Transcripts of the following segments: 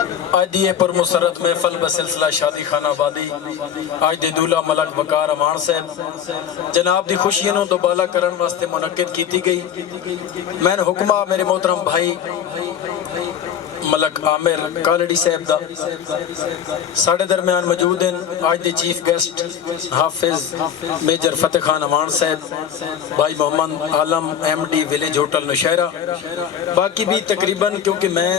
आज दी पुरमुसरत महफल बसिलसिला शादी खाना आबादी आज दे दूल्हा मलक वकार अमान साहब जनाब दी खुशियों नूं दोबाला करन वास्ते मुनक्किद कीती गई। मैंने हुक्मा मेरे मोहतरम भाई मलक आमिर कालड़ी साहब दा साढ़े दरम्यान मौजूद हैं। आज दे चीफ गेस्ट हाफिज मेजर फतेह खान अमान साहब, भाई मोहम्मद आलम MD विलेज होटल नौशहरा। बाकी भी तकरीबन क्योंकि मैं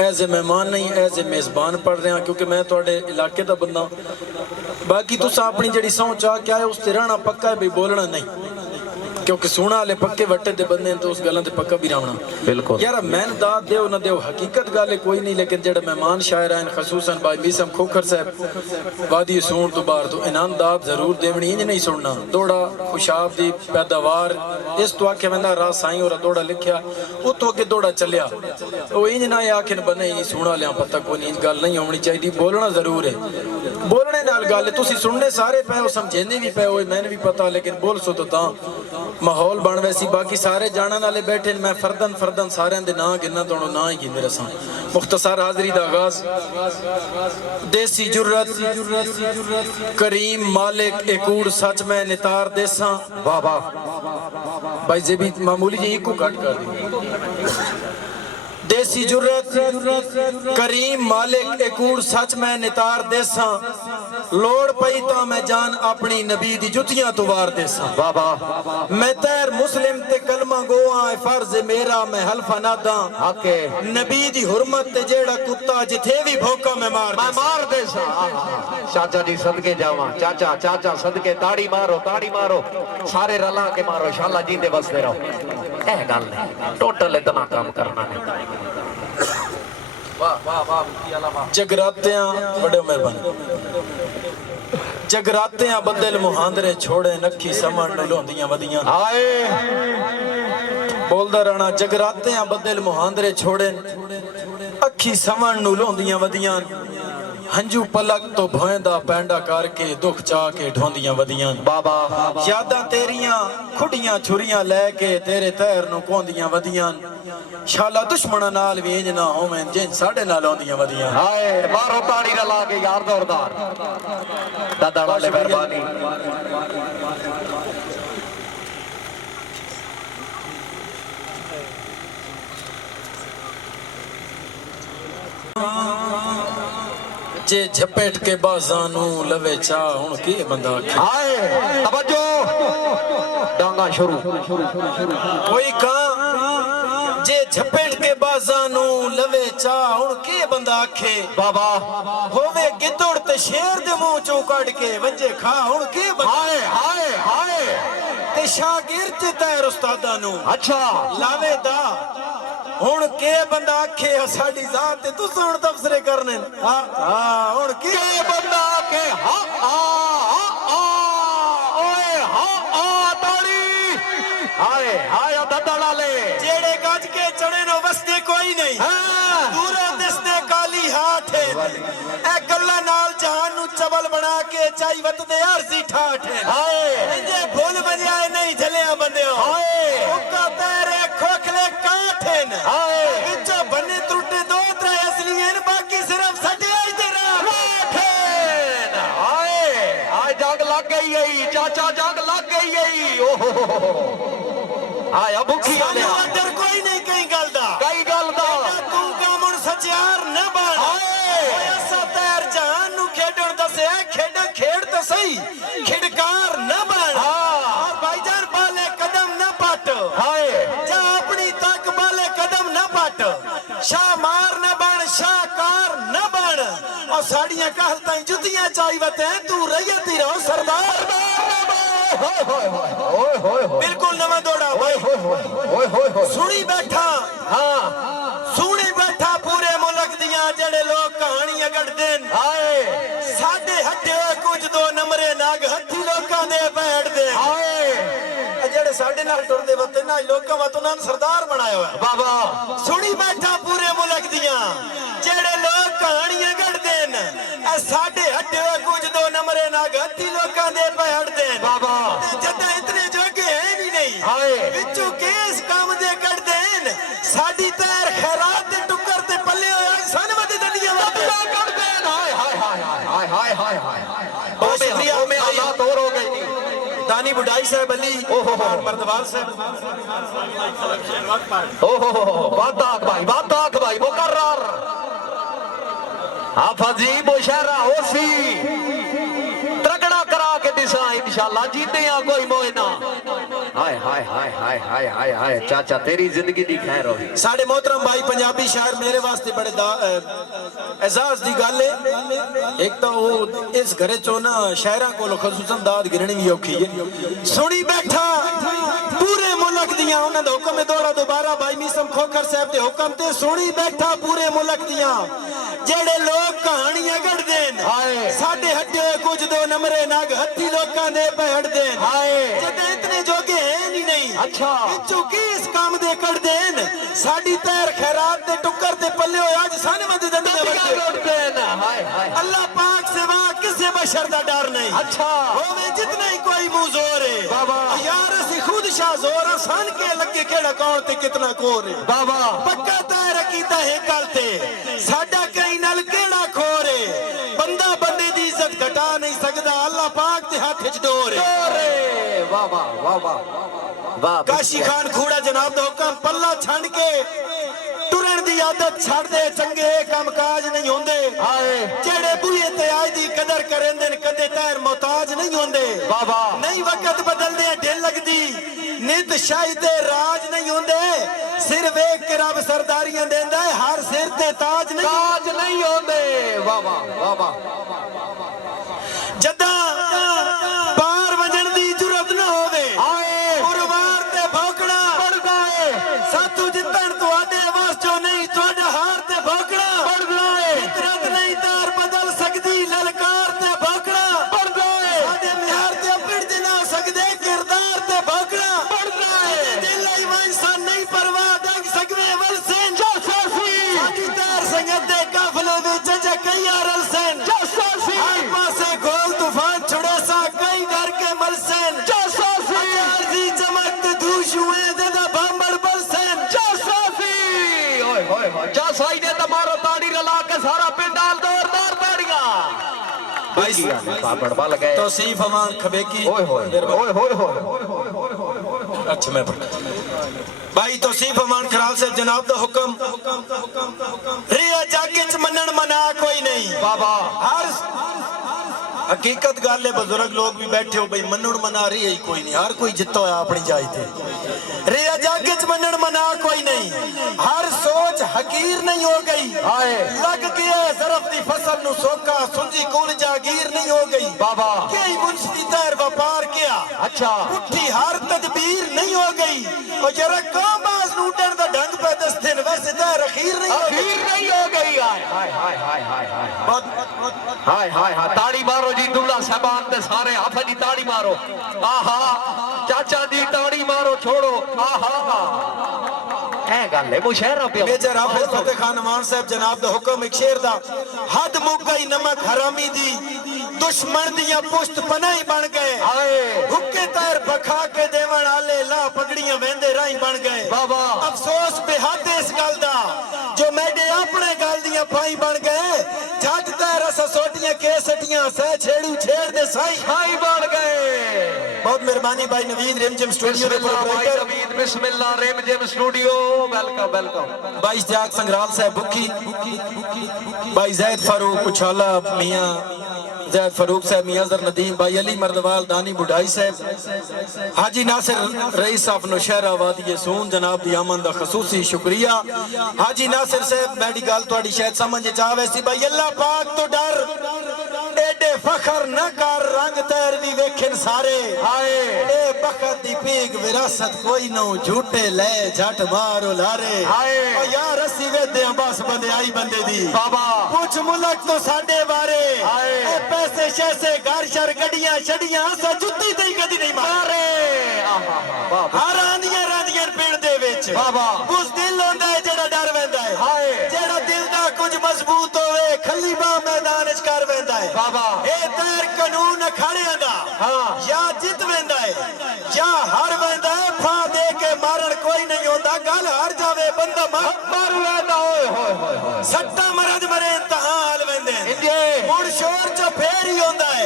एज ए मेहमान नहीं एज ए मेज़बान पढ़ रहा क्योंकि मैं थोड़े इलाके का बंदा। बाकी तुसा अपनी जी सौं चाह क्या है उस ते रहना पक्का है भी बोलना नहीं क्योंकि सोना वाले पक्के वट्टे दे बंदे तो उस गल्लां ते पक्का भी रहना बिल्कुल यार। मैन दाद देओ ना देओ हकीकत गल कोई नहीं, लेकिन जेड़ा मेहमान शायर हैं खसूसन भाई मीसम खोखर साहब वादी सून तो बाहर तो इनाम दाद जरूर देवनी इंज नहीं सुनना। दौड़ा खुशाब दी पैदावार इस तो आखे बंदा राज साईं और दौड़ा लिखिया वो तो अगे दौड़ा चलिया वो इंज ना आखिर बने सुना लिया पता कोई नहीं। गल नहीं होनी चाहिए, बोलना जरूर है। बोलने नाल गल तुसी सुनने सारे पे हो समझेंदे भी पे हो मैंने भी पता, लेकिन बोल सो तो माहौल बन वैसी। बाकी सारे जानने वाले बैठे मैं फरदन फरदन सारे दे नां गिनना तो ना ही गिनदे रसां। मुख्तसर हाजरी दा आगाज देसी जुर्रत करीम मालिक एकूड़ सच में नितार देसा। वाह वाह भाई जेबी मामूली जी इको कट कर दी। देसी जुर्रत करीम मालिक एकूड़ सच में नितार देसा लोड़ पई तो मैं जान अपनी नबी दी जुतियां तो वार देसा। बाबा मैं तैर मुस्लिम ते कलमा गोआ फर्ज मेरा मैं हल्फा नादा आके नबी दी हुर्मत ते जेड़ा कुत्ता जिथे भी भौंका मैं मार देसा। चाचा जी सदके जावा चाचा चाचा सदके ताड़ी मारो सारे रला के मारो शाला जींदे बसते रहो। ए गल नहीं टोटल इतना काम करना नहीं। वाह वाह वाह जगराते बड़े मेहरबान जगराते बदल मुहांदरे छोड़े नखी समण लोंदियां वदियां आए बोलदा रहना। जगराते बदल मुहांदरे छोड़े अखी समण लोंदियां वदियां हंजू पलक तो भोंदा पैंडा करके दुख चाह के ढोंदियां वदियां। बाबा यादां तेरियां खुडियां छुरियां लेके तेरे तैर नूं पौंदियां वदियां शाला दुश्मना नाल भी इंज ना होवें जिन साडे नाल आउंदियां वदियां। हाय मारो ताड़ी रला के यार जोरदार दादा वाले मेहरबानी। जे झपेट के बाजानू लवे चा हुण की बंदा हाय तवज्जो डांगा शुरू कोई का जे झपेट के बाजानू लवे चा हुण की बंदा आखे। बाबा होवे गिद्दड़ ते शेर दे मुंह चों कढ के वंजे खा हुण की बंदा। हाय हाय हाय ते शागिर्द तैर उस्तादा नू अच्छा लावे दा हुण के बंदा आखे साडी जात ते तुस हुण तबसरे करने। हां हां हुण की बंदा के हां ओए हां ताड़ी हाय हाय दादा वाले जेड़े गज के चढ़े नो वसदे कोई नहीं दूरों दिसदे काली हाथ है ए गल्ला नाल जहान नु चवल बना के चाई वत दे अर्जी ठाठ है। हाय जे फुल बजाए नहीं झलिया बंदियो हाय उका तेरे खोखले काठ है हाय विचो बने त्रुटे दो त्रै असलियन बाकी सिर्फ सटे आई तेरा हाय हाय जाग लग गई चाचा जाग लग गई ओहो आया भूखी सानू अंदर कोई नहीं कई गल दा तू कामण सचियार न बन। ओए असा तैर जान नु खेडण दसे खेड खेड तो सही खिड़कार न बन। और भाईजान बाले कदम न पट हाय जा अपनी तक बाले कदम न पट शाह मार न बन शाहकार न बन और साड़ियां कहलतां जुतियां चाहिवते तू रैयती रहो सरदार। बिल्कुल नवा दौड़ा सुनी बैठा हाँ सुनी बैठा पूरे मुल्क दियां जेड़े लोग कहानियां गढ़दे साडे हट्टे कुछ दो नंबरे नाग हत्थी लोकां दे बैठदे जेड़े साडे नाल टुरदे वते ना लोकां वा उन्हां नूं सरदार बनाया होया। बाबा सुनी बैठा पूरे मुल्क दियां जेड़े लोग कहानियां गढ़दे साडे हट्टे कुछ दो नंबरे नाग हत्थी लोकां दे बैठदे बाबा जदा इतने जोगे है नहीं हाय विचों केस काम दे कढ़दे साडी तैर खैरात दे टुकर ते पल्ले होया सन वद दलिया हाय हाय हाय बहुत शुक्रिया में हालात और हो गई नहीं दानी बुढ़ाई साहब अली मर्दवाल साहब बात आख भाई मुकर्रर हाफजी मुशर्रा होसी तगड़ा करा के दिशा इंशाल्लाह जीते हैं कोई मोइना हाय हाय हाय हाय हाय हाय हाय चाचा तेरी जिंदगी दी खैर हो साडे मोहतरम भाई पंजाबी शायर मेरे वास्ते बड़े एजाज दी गल है एक तो वो इस घरे चो ना शायरा कोलो खसूसन दाद गिरनी भी औखी है सुनी बैठा पूरे मुल्क दियां उन्हां दा हुक्म है दौड़ा दोबारा भाई मीसम खोखर साहब दे हुक्म ते सुनी बैठा पूरे मुल्क दियां जेड़े लोग कहानियां गढ़दे न साडे हड्डे कुछ दो नंबरे नाग हत्थी लोकां दे पे हटदे न जदे इतने जोगे हैं नहीं अच्छा चुकी इस काम दे कर देन साडी तैर खैरात दे टुक्कर ते पल्ले हो आज सन मद दंदे वरते हाय हाय अल्लाह पाक सिवा किसी बशर दा डर नहीं अच्छा होवे जितना ही कोई मुंह जोर है बाबा यार असि खुद शाह जोर आसान के लगे केड़ा कौन ते कितना कोर है बाबा पक्का तैर कीता है कल ते साडा कई नाल केड़ा खोर है बंदा बंदे दी इज्जत घटा नहीं सकदा अल्लाह पाक दे हाथ विच डोर है वाह वाह वाह वाह काशी खान खूड़ा जनाब दा हुक्म पल्ला छंड के टुरन दी आदत छड़ दे चंगे काम काज नहीं होंदे जेड़े बूहे ते आज दी कदर करेंदे न कदे तैर मोहताज नहीं होंदे बाबा नहीं वक्त बदलदे ढिल लगदी नित शाही ते राज नहीं होंदे सिर वेख के रब सरदारियां देंदा है हर सिर ते ताज नहीं होंदे वाह वाह वाह वाह जदा पार वजन दी जुरत ना होवे सातू जितन तुहाडे वास चो नहीं तुहाडा हार ते भौकड़ा पड़दा है फितरत नहीं तार बदल सकदी ललकार ते भौकड़ा पड़दा है साडे मियार ते पिड़ ना सकदे किरदार ते भौकड़ा पड़दा है दिल इंसान नहीं परवाह दग सकवे वलसेन जसासी साडी तार संगत दे काफले विच कई रलसेन जसासी हर पासे गोल तूफान छुड़े सा कई डर के मलसेन जसासी दी चमक ते धूश हुए दादा बंबर जा साई ने तमारो ताड़ी रला के सारा पिंड डाल जोरदार ताड़ियां भाई पापड़ बल गए तौसीफ अमान खबेकी ओए होए ओए होए होए अच्छा मैं भाई तौसीफ अमान खराल से जनाब दा हुक्म रिया जागे च मनन मना कोई नहीं बाबा हर हकीकत गल है बुजुर्ग लोग भी बैठे हो भाई मनन मना रही है कोई नहीं हर कोई जितो है अपनी जाय ते रिया जागे च मनन मना कोई नहीं हर सोच हकीर नहीं हो गई लग गया सरफ दी फसल नु सोका सुंजी कुल जागीर नहीं हो गई बाबा कई मुंशी तैर व्यापार किया अच्छा उठी हर तदबीर नहीं हो गई और जरा कामाज लूटन दा ढंग पे दस्ते न वैसे तैर अखीर नहीं हो गई हाय हाय हाय हाय हाय हाय हाय हाय ताड़ी मारो जी दुल्ला साहबान ते सारे हाथ दी ताड़ी मारो आहा चाचा दी ताड़ी मारो छोड़ो आहा है गल है मुशहरा पे मेजर हाफिज फतेह खान अमान साहब जनाब दा हुक्म एक शेर दा हद मुक गई नमक हरामी दी दुश्मन दियां पुश्त पनाही बन गए हुक्के तैर बखा के देवन आले ला पगड़ियां वेंदे राही बन गए बाबा अफसोस बेहद इस गल दा जो मेरे अपने गल दियां पाई बन गए जट तैर अस सोटियां केसटियां सह छेड़ी छेड़ दे साई बन गए बहुत मेहरबानी भाई नवीद रिमझिम स्टूडियो दे प्रोपराइटर नवीद बिस्मिल्लाह रिमझिम स्टूडियो वेलकम वेलकम भाई इश्तियाक संगराल साहब बुखी भाई जैद फारूक उछाला मियां जैद फारूक साहब मियां नदीम भाई अली मर्दवाल दानी बुढ़ाई साहब हाजी नासिर रईस साहब नौशहरा वादी सून जनाब दी आमन दा खसूसी शुक्रिया हाजी नासिर साहब मेरी गल तुहाडी शायद समझ च आवे सी भाई अल्लाह पाक तो डर एडे फखर न कर रंग तैर भी वेखन सारे हाय ए बखत दी पीग विरासत कोई नो झूठे ले झट मारो लारे हाय ओ यार असी वेदे बस बंदे आई बंदे दी बाबा कुछ मुल्क तो साडे बारे हाय ए पैसे शैसे घर शर गड्डियां छड़ियां सा जुत्ती ते कदी नहीं मारे आहा बाबा हर आंदियां रांदियां पिंड दे विच बाबा उस दिल होंदा है जेड़ा डर वेंदा है हाय जेड़ा दिल दा कुछ मजबूत होवे खली बा मैदान विच कर वेंदा है बाबा ए तैर कानून अखाड़ियां दा हां या जित वेंदा है या हार वेंदा है फा दे के मारन कोई नहीं होंदा गल हार जावे बंदा मार वेंदा ओए होए होए सट्टा मरद मरे इंतहा हाल वेंदे मुड़ शोर च फेर होता है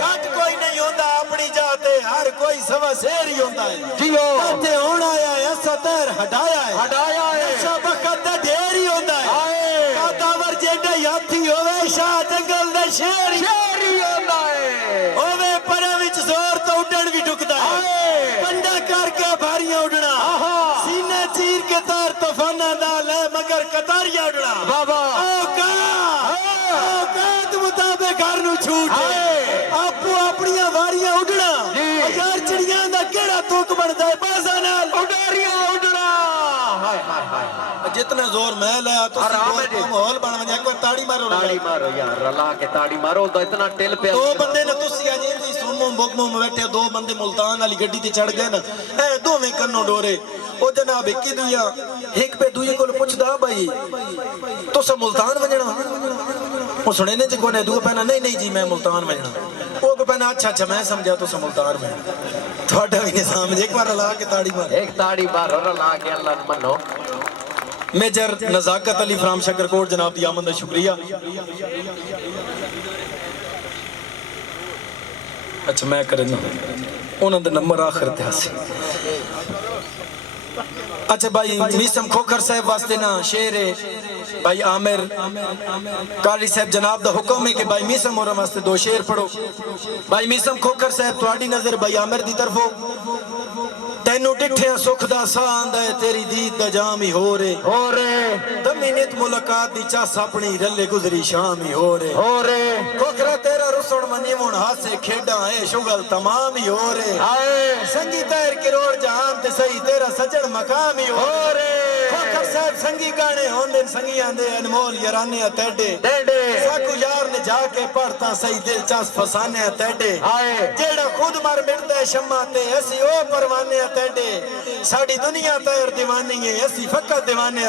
घट कोई नहीं होता अपनी जाते हर कोई सवा शेर ही होता है जियो ते होना आया है सतर हटाया है ऐसा वक्त दा ढेर ही होता है कातावर जेडे हाथी होवे शाह जंगल दे शेर शेरी होता है होवे परे विच जोर तो उड़न भी डुकदा है पंडा करके भारियां उड़ना सीने चीर के तार तूफाना नाल है मगर कतारियां उड़ना बाबा औकात मुताबिक घर नु छूट आपो अपनियां वारियां उड़ना यार चिड़ियां दा केड़ा तुक बनदा है बाजा नाल उडारियां उड़ना हाय हाय हाय जितना जोर मैं लाया तो आराम है जी। माहौल बन गया कोई ताड़ी मारो ताड़ी मारो यार रला के ताड़ी मारो तो इतना टिल पे दो बंदे ने तुसी आज भी सुमो बुगमो में बैठे दो बंदे मुल्तान वाली गड्डी ते चढ़ गए ना ए दोवें कन्नो डोरे ओ जनाब एक ही दुया एक पे दुए को पूछदा भाई तो सब मुल्तान वजना वो सुने ने जी कोने दू पहना नहीं नहीं जी मैं मुल्तान वजना वो को पहना अच्छा मैं समझा तो सब मुल्तान में थोड़ा भी नहीं समझ एक बार ला के ताड़ी मार एक ताड़ी मारो रला के अल्लाह मनो मेजर नजाकत अली फ्राम शकरकोट जनाब दी आमद दा शुक्रिया अच्छा मैं करना उन्होंने नंबर आखिर ते हासिल अच्छा भाई मीसम खोखर साहब वास्ते ना शेर है भाई आमिर काली साहब जनाब दा हुक्म है कि भाई मीसम और वास्ते दो शेर पढ़ो भाई मीसम खोखर साहब तुम्हारी नजर भाई आमिर दी तरफों तेनू डिठिया सुख दा सा आंदा है तेरी दीद दा जाम ही हो रे दमी नित मुलाकात दी चास अपनी रले गुजरी शाम ही हो रे खोखरा तेरा रुसण मनी मुन हासे खेडा है शुगल तमाम ही हो रे संगी तैर के रोड जहान ते सही तेरा सजन मकाम ही हो रे खोखर साहब संगी गाने होंदे संगियां दे अनमोल याराने तेडे साकू यार ने जाके पढ़ता सही दिल चास फसाने तेडे जेड़ा खुद मर मिटदा है शम्मा ते ऐसी ओ परवाने तेडे साड़ी दुनिया तैर दीवानी है ऐसी फकत दीवाने